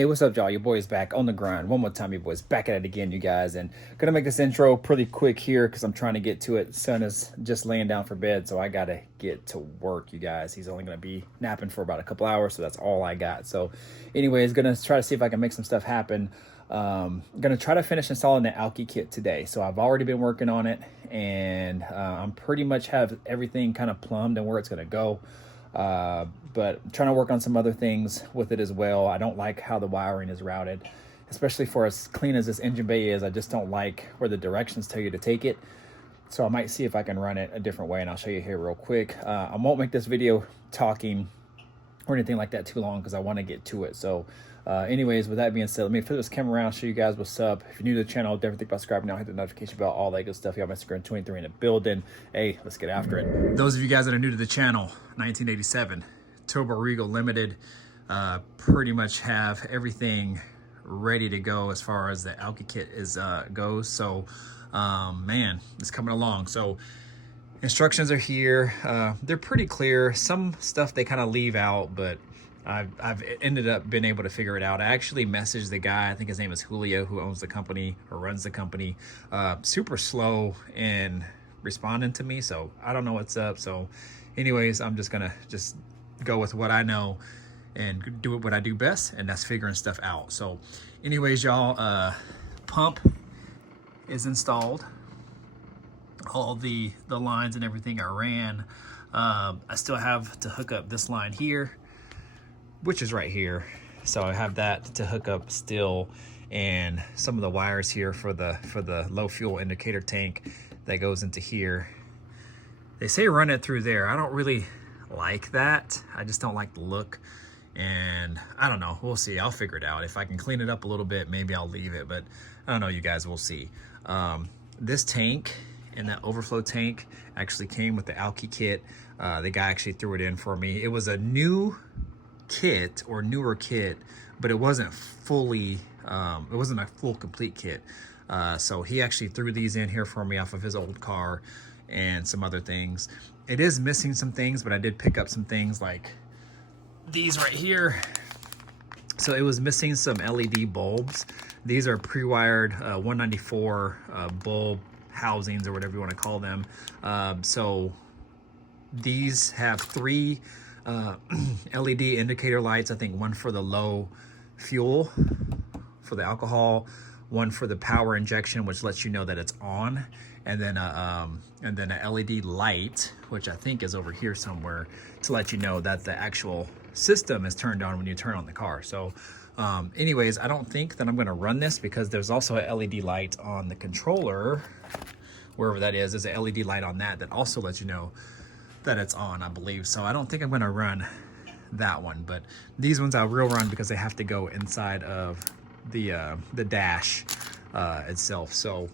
Hey, what's up, y'all? Your boy is back on the grind. One more time, your boy's back at it again, you guys. And gonna make this intro pretty quick here because I'm trying to get to it. Son is just laying down for bed, so I gotta get to work, you guys. He's only gonna be napping for about a couple hours, so that's all I got. So anyways, gonna try to see if I can make some stuff happen. Gonna try to finish installing the Alky kit today. So I've already been working on it, and I'm pretty much have everything kind of plumbed and where it's gonna go. But I'm trying to work on some other things with it as well. I don't like how the wiring is routed, especially for as clean as this engine bay is. I just don't like where the directions tell you to take it. So I might see if I can run it a different way, and I'll show you here real quick. I won't make this video talking or anything like that too long because I want to get to it. So anyways, with that being said, let me flip this camera around, show you guys what's up. If you're new to the channel, definitely think about subscribing now, hit the notification bell, all that good stuff. You have my Instagram 23 in the building. Hey, let's get after it. Those of you guys that are new to the channel, 1987 Turbo Regal Limited, pretty much have everything ready to go as far as the Alky kit goes. So man, it's coming along. So instructions are here. They're pretty clear. Some stuff they kind of leave out, but I've ended up being able to figure it out. I actually messaged the guy, I think his name is Julio, who owns the company or runs the company. Super slow in responding to me, so I don't know what's up. So anyways, I'm just gonna go with what I know and do what I do best, and that's figuring stuff out. So anyways, y'all, pump is installed. All the lines and everything are ran. I still have to hook up this line here, which is right here. So I have that to hook up still, and some of the wires here for the low fuel indicator tank that goes into here. They say run it through there. I don't really like that. I just don't like the look, and I don't know. We'll see. I'll figure it out. If I can clean it up a little bit, maybe I'll leave it, but I don't know, you guys. We'll see. This tank and that overflow tank actually came with the Alky kit. The guy actually threw it in for me. It was a new kit or newer kit, but it wasn't fully it wasn't a full complete kit. So he actually threw these in here for me off of his old car and some other things. It is missing some things, but I did pick up some things like these right here. So it was missing some LED bulbs. These are pre-wired 194 bulb housings, or whatever you want to call them. So these have 3 LED indicator lights. I think one for the low fuel for the alcohol, one for the power injection, which lets you know that it's on, and then a LED light, which I think is over here somewhere, to let you know that the actual system is turned on when you turn on the car. So anyways, I don't think that I'm going to run this because there's also a LED light on the controller, wherever that is. There's a LED light on that also lets you know that it's on, I believe. So I don't think I'm going to run that one, but these ones I will run because they have to go inside of the dash itself. So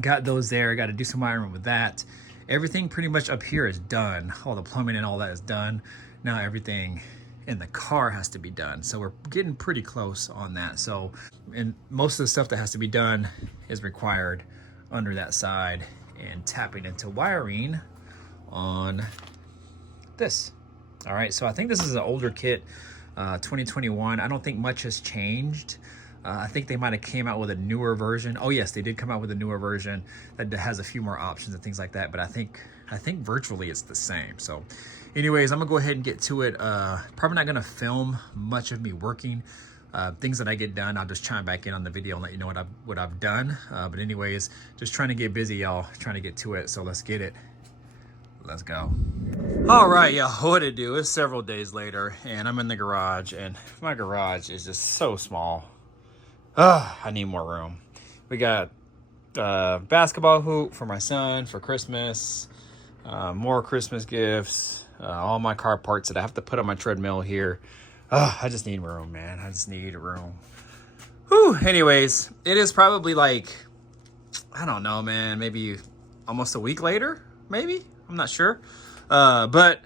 got those there. Got to do some wiring with that. Everything pretty much up here is done. All the plumbing and all that is done. Now everything in the car has to be done. So we're getting pretty close on that. So, and most of the stuff that has to be done is required under that side and tapping into wiring on this. All right, so I think this is an older kit, 2021. I don't think much has changed. I think they might have came out with a newer version. Oh yes, they did come out with a newer version that has a few more options and things like that, but I think virtually it's the same. So anyways, I'm gonna go ahead and get to it. Probably not gonna film much of me working. Things that I get done, I'll just chime back in on the video and let you know what I've done. But anyways, just trying to get busy, y'all, trying to get to it. So let's get it. Let's go. All right, y'all, what to do? It's several days later, and I'm in the garage, and my garage is just so small. I need more room. We got basketball hoop for my son for Christmas, more Christmas gifts, all my car parts that I have to put on my treadmill here. I just need room, man. I just need room. Whew. Anyways, it is probably like, I don't know, man, maybe almost a week later, maybe? I'm not sure. But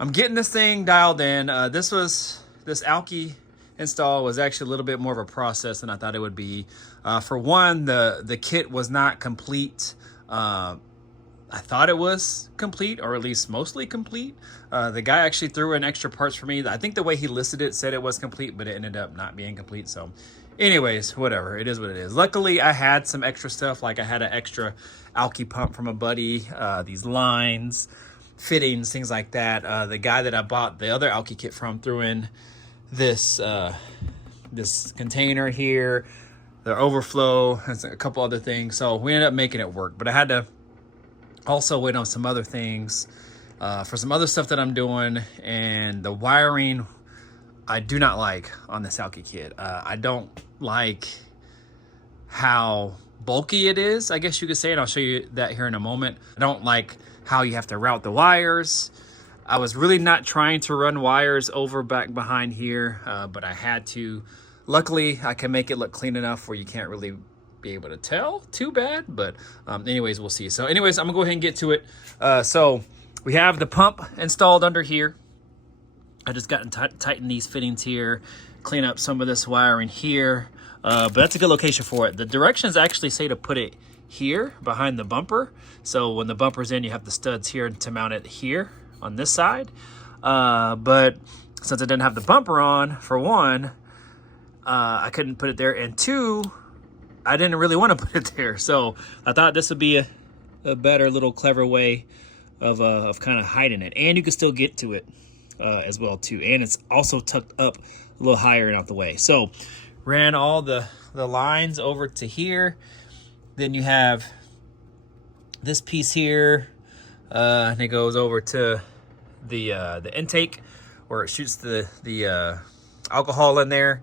I'm getting this thing dialed in. This Alky install was actually a little bit more of a process than I thought it would be. For one, the kit was not complete. I thought it was complete, or at least mostly complete. The guy actually threw in extra parts for me. I think the way he listed it said it was complete, but it ended up not being complete. So anyways, whatever, it is what it is. Luckily, I had some extra stuff. Like I had an extra Alky pump from a buddy, these lines, fittings, things like that. The guy that I bought the other Alky kit from threw in this this container here, the overflow, and a couple other things. So we ended up making it work, but I had to also wait on some other things for some other stuff that I'm doing. And the wiring I do not like on this Alky kit. I don't like how bulky it is, I guess you could say, and I'll show you that here in a moment. I don't like how you have to route the wires. I was really not trying to run wires over back behind here, but I had to. Luckily, I can make it look clean enough where you can't really be able to tell too bad, but anyways, we'll see. So anyways, I'm gonna go ahead and get to it. So we have the pump installed under here. I just got to tighten these fittings here, clean up some of this wiring here, but that's a good location for it. The directions actually say to put it here behind the bumper. So when the bumper's in, you have the studs here to mount it here on this side. But since I didn't have the bumper on, for one, I couldn't put it there, and two, I didn't really want to put it there. So I thought this would be a better little clever way of kind of hiding it, and you can still get to it as well too, and it's also tucked up a little higher and out the way. So ran all the lines over to here. Then you have this piece here, and it goes over to the intake where it shoots the alcohol in there.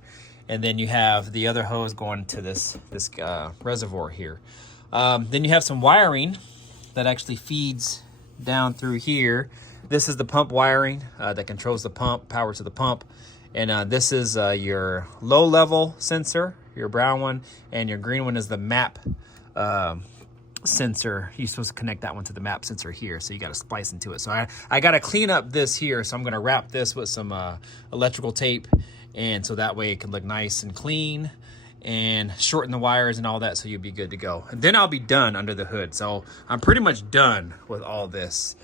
And then you have the other hose going to this reservoir here. Then you have some wiring that actually feeds down through here. This is the pump wiring that controls the pump, power to the pump. And this is your low level sensor, your brown one, and your green one is the map sensor. You're supposed to connect that one to the map sensor here, so you got to splice into it. So I got to clean up this here, so I'm going to wrap this with some electrical tape, and so that way it can look nice and clean, and shorten the wires and all that, so you'll be good to go. And then I'll be done under the hood. So I'm pretty much done with all this.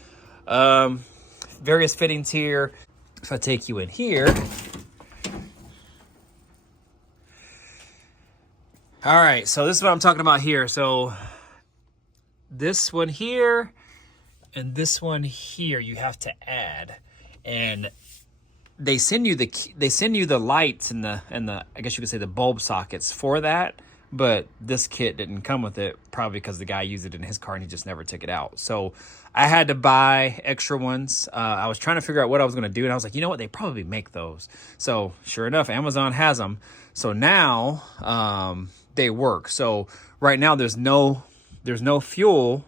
Various fittings here. If I take you in here. All right, so this is what I'm talking about here. So this one here and this one here you have to add, and they send you the lights and the I guess you could say the bulb sockets for that, but this kit didn't come with it, probably because the guy used it in his car and he just never took it out. So I had to buy extra ones. I was trying to figure out what I was going to do, and I was like, you know what, they probably make those. So sure enough, Amazon has them. So now they work. So right now there's no fuel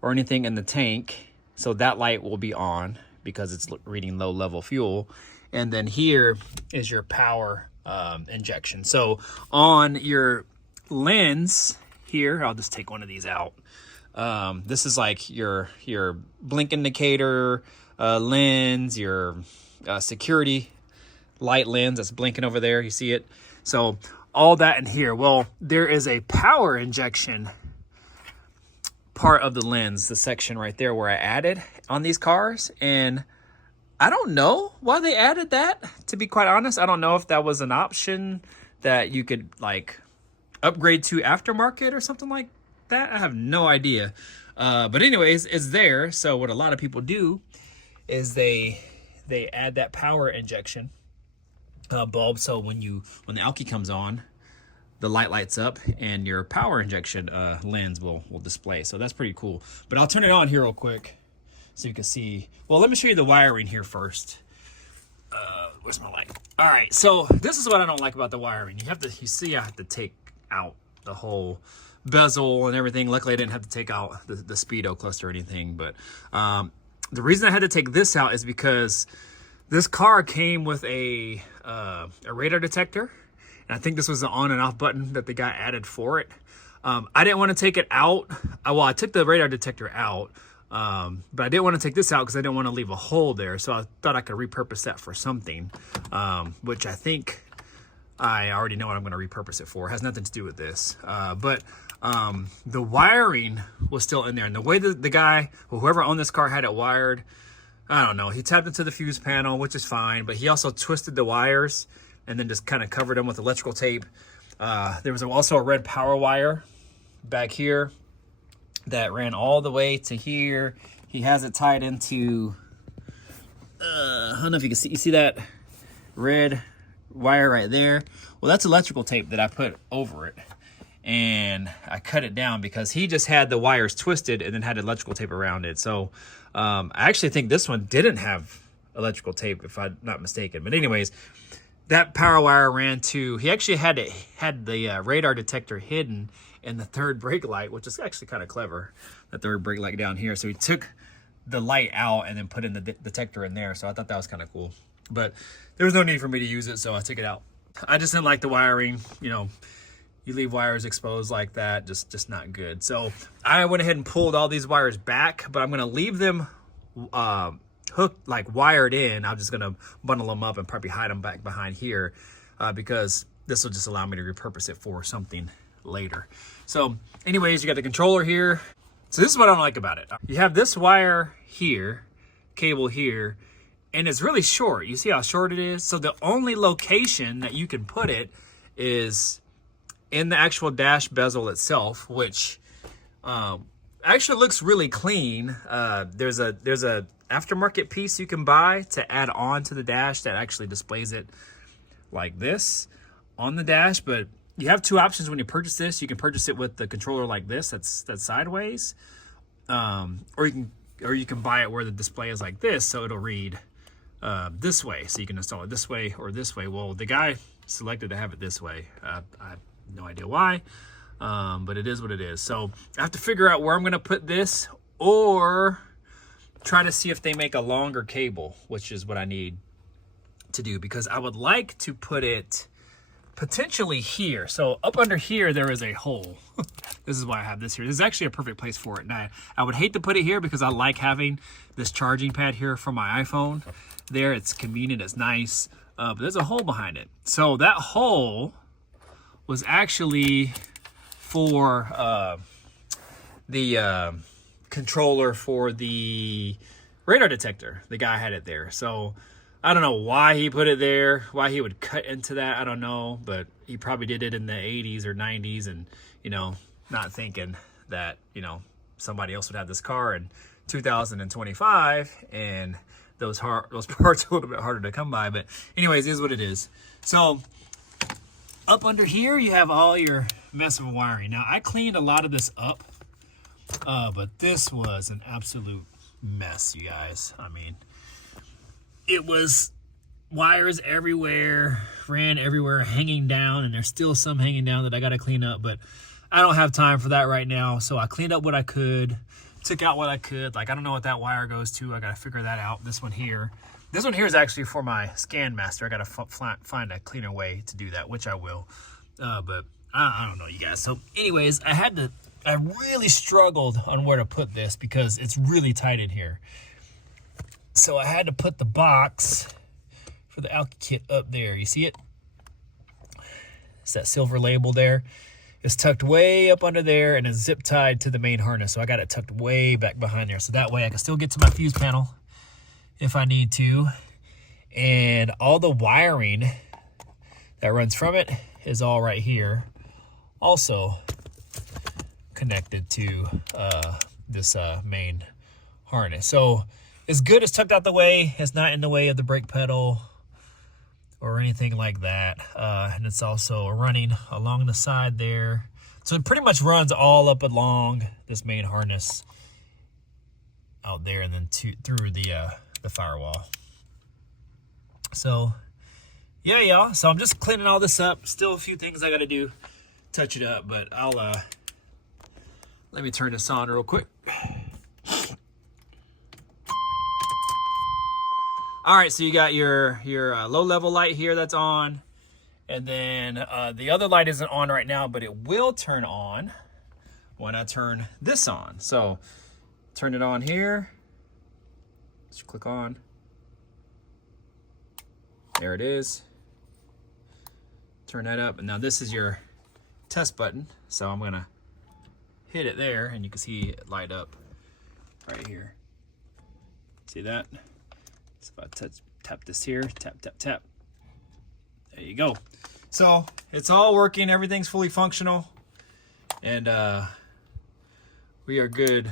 or anything in the tank, so that light will be on because it's reading low level fuel. And then here is your power injection. So on your lens here, I'll just take one of these out. This is like your blink indicator lens, your security light lens that's blinking over there. You see it? So all that in here. Well, there is a power injection part of the lens, the section right there where I added on these cars, and I don't know why they added that, to be quite honest. I don't know if that was an option that you could like upgrade to aftermarket or something like that. I have no idea. But anyways, it's there. So what a lot of people do is they add that power injection bulb. So when the Alky comes on, the light lights up and your power injection lens will display. So that's pretty cool. But I'll turn it on here real quick so you can see. Well, let me show you the wiring here first. Where's my light? All right, so this is what I don't like about the wiring. You see I have to take out the whole bezel and everything. Luckily I didn't have to take out the speedo cluster or anything, but the reason I had to take this out is because this car came with a radar detector, and I think this was the on and off button that the guy added for it. I didn't want to take it out. Well, I took the radar detector out, but I didn't want to take this out because I didn't want to leave a hole there. So I thought I could repurpose that for something, which I think I already know what I'm going to repurpose it for. It has nothing to do with this. But the wiring was still in there. And the way that the guy, or whoever owned this car, had it wired, I don't know. He tapped into the fuse panel, which is fine. But he also twisted the wires and then just kind of covered them with electrical tape. There was also a red power wire back here that ran all the way to here. He has it tied into, I don't know if you can see, you see that red wire right there? Well, that's electrical tape that I put over it. And I cut it down because he just had the wires twisted and then had electrical tape around it. So I actually think this one didn't have electrical tape, if I'm not mistaken. But anyways, that power wire ran to, he actually had the radar detector hidden in the third brake light, which is actually kind of clever, the third brake light down here. So he took the light out and then put in the detector in there. So I thought that was kind of cool. But there was no need for me to use it, so I took it out. I just didn't like the wiring. You know, you leave wires exposed like that, just not good. So I went ahead and pulled all these wires back, but I'm going to leave them hooked, like wired in. I'm just going to bundle them up and probably hide them back behind here because this will just allow me to repurpose it for something later. So anyways, you got the controller here. So this is what I don't like about it. You have this wire here, cable here, and it's really short. You see how short it is? So the only location that you can put it is in the actual dash bezel itself, which actually looks really clean. There's a aftermarket piece you can buy to add on to the dash that actually displays it like this on the dash. But you have two options when you purchase this. You can purchase it with the controller like this, that's sideways, or you can buy it where the display is like this, so it'll read this way, so you can install it this way or this way. Well, the guy selected to have it this way. I have no idea why, but it is what it is. So I have to figure out where I'm going to put this, or try to see if they make a longer cable, which is what I need to do, because I would like to put it potentially here. So up under here, there is a hole. This is why I have this here. This is actually a perfect place for it. Now, I would hate to put it here because I like having this charging pad here for my iPhone. There, it's convenient, it's nice, but there's a hole behind it. So that hole was actually for the controller for the radar detector. The guy had it there. So I don't know why he put it there, why he would cut into that, I don't know, but he probably did it in the 80s or 90s and, you know, not thinking that, you know, somebody else would have this car in 2025 and those parts are a little bit harder to come by. But anyways, it is what it is. So up under here, you have all your mess of wiring. Now, I cleaned a lot of this up, but this was an absolute mess, you guys. I mean, it was wires everywhere, ran everywhere, hanging down, and there's still some hanging down that I got to clean up, but I don't have time for that right now. So I cleaned up what I could, took out what I could. Like, I don't know what that wire goes to. I got to figure that out. This one here is actually for my Scan Master. I got to find a cleaner way to do that, which I will. But I don't know, you guys. So anyways, I really struggled on where to put this because it's really tight in here. So I had to put the box for the Alky kit up there. You see it? It's that silver label there. It's tucked way up under there and it's zip tied to the main harness. So I got it tucked way back behind there. So that way I can still get to my fuse panel if I need to. And all the wiring that runs from it is all right here. Also connected to this main harness. So it's good. It's tucked out the way. It's not in the way of the brake pedal or anything like that. And it's also running along the side there. So it pretty much runs all up along this main harness out there and then through the firewall. So yeah, y'all. So I'm just cleaning all this up. Still a few things I got to do, touch it up, but I'll let me turn this on real quick. All right, so you got your low level light here that's on, and then the other light isn't on right now, but it will turn on when I turn this on. So turn it on here, just click on, there it is. Turn that up, and now this is your test button. So I'm gonna hit it there, and you can see it light up right here. See that? So if I tap this here, tap, tap, tap. There you go. So it's all working, everything's fully functional, and we are good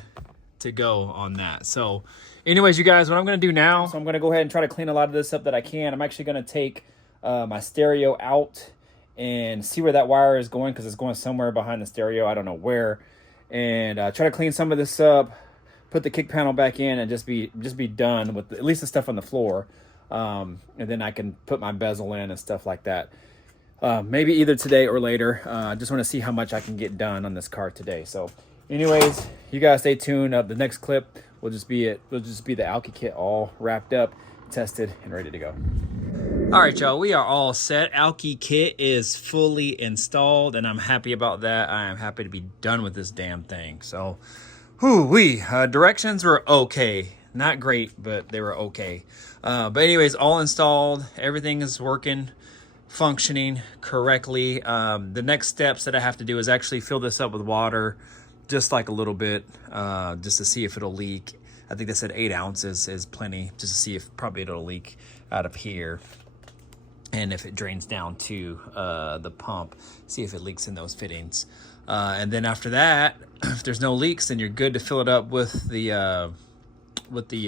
to go on that. So anyways, you guys, what I'm gonna do now, so I'm gonna go ahead and try to clean a lot of this up that I can. I'm actually gonna take my stereo out and see where that wire is going, because it's going somewhere behind the stereo, I don't know where, and try to clean some of this up, put the kick panel back in, and just be done with at least the stuff on the floor, and then I can put my bezel in and stuff like that. Maybe either today or later. I just want to see how much I can get done on this car today. So anyways, you guys stay tuned. The next clip will just be the Alky kit all wrapped up, tested, and ready to go. All right, y'all, we are all set. Alky kit is fully installed, and I'm happy about that. I am happy to be done with this damn thing. So directions were okay. Not great, but they were okay. But anyways, all installed. Everything is working, functioning correctly. The next steps that I have to do is actually fill this up with water, just like a little bit, just to see if it'll leak. I think they said 8 ounces is plenty, just to see if probably it'll leak out of here. And if it drains down to the pump, see if it leaks in those fittings. And then after that, if there's no leaks, then you're good to fill it up with the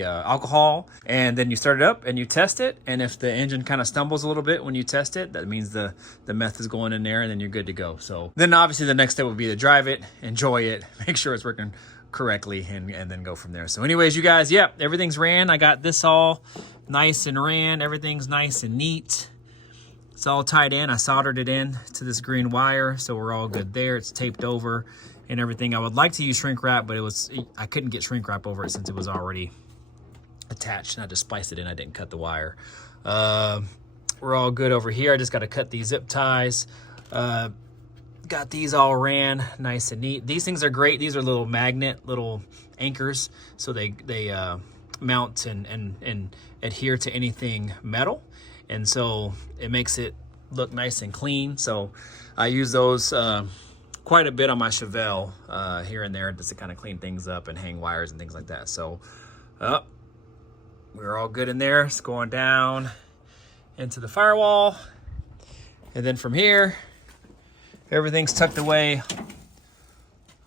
alcohol, and then you start it up and you test it. And if the engine kind of stumbles a little bit when you test it, that means the meth is going in there, and then you're good to go. So then obviously the next step would be to drive it, enjoy it, make sure it's working correctly, and then go from there. So anyways, you guys, yeah, everything's ran. I got this all nice and ran. Everything's nice and neat. It's all tied in. I soldered it in to this green wire, so we're all good there. It's taped over and everything. I would like to use shrink wrap, but I couldn't get shrink wrap over it since it was already attached, and I just spliced it in. I didn't cut the wire. We're all good over here. I just got to cut these zip ties. Got these all ran nice and neat. These things are great. These are little anchors, so they mount and adhere to anything metal, and so it makes it look nice and clean. So I use those quite a bit on my Chevelle here and there, just to kind of clean things up and hang wires and things like that. So we're all good in there. It's going down into the firewall, and then from here everything's tucked away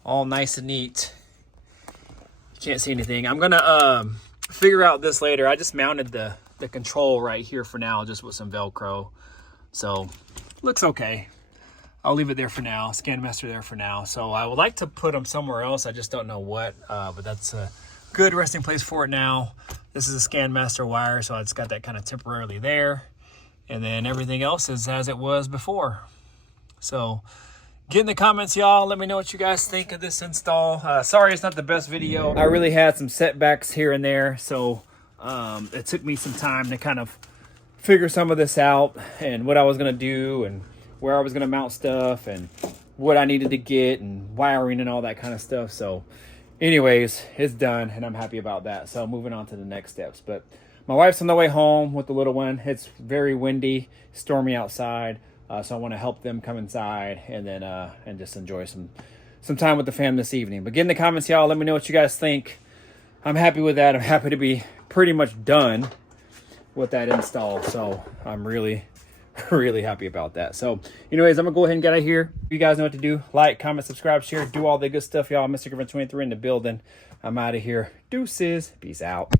all nice and neat. You can't see anything. I'm gonna figure out this later. I just mounted the control right here for now, just with some Velcro, so looks okay. I'll leave it there for now. Scan master there for now. So I would like to put them somewhere else. I just don't know what, but that's a good resting place for it now. This is a scan master wire, so I just got that kind of temporarily there, and then everything else is as it was before. So get in the comments, y'all. Let me know what you guys think of this install. Sorry it's not the best video. I really had some setbacks here and there, so it took me some time to kind of figure some of this out, and what I was going to do, and where I was going to mount stuff, and what I needed to get, and wiring and all that kind of stuff. So anyways, it's done, and I'm happy about that. So moving on to the next steps. But my wife's on the way home with the little one. It's very windy, stormy outside. So I want to help them come inside, and then and just enjoy some time with the fam this evening. But get in the comments, y'all. Let me know what you guys think. I'm happy with that. I'm happy to be pretty much done with that install. So I'm really happy about that. So anyways, I'm gonna go ahead and get out of here. You guys know what to do. Like, comment, subscribe, share, do all the good stuff, y'all. Mr. Griffin 23 in the building. I'm out of here. Deuces. Peace out.